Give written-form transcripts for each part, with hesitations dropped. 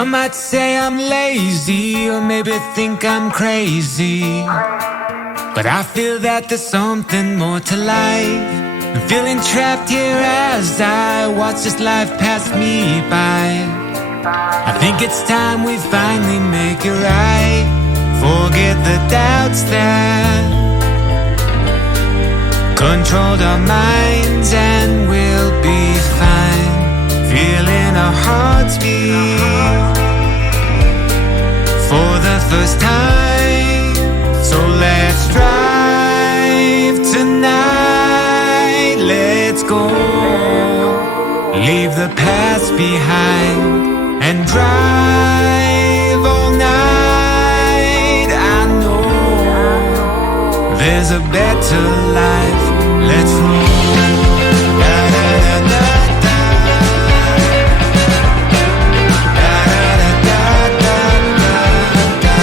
Some might say I'm lazy or maybe think I'm crazy, but I feel that there's something more to life. I'm feeling trapped here as I watch this life pass me by. I think it's time we finally make it right. Forget the doubts that controlled our minds and we'll be fine. Feeling our hearts beat for the first time. So let's drive tonight. Let's go. Leave the past behind and drive all night. I know there's a better life. Let's roll. Da, da, da, da, da. Da, da, da, da, da, da.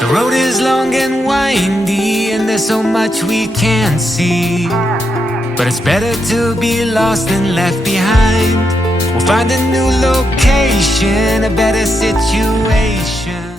The road is long and windy, and there's so much we can't see. But it's better to be lost than left behind. We'll find a new location, a better situation.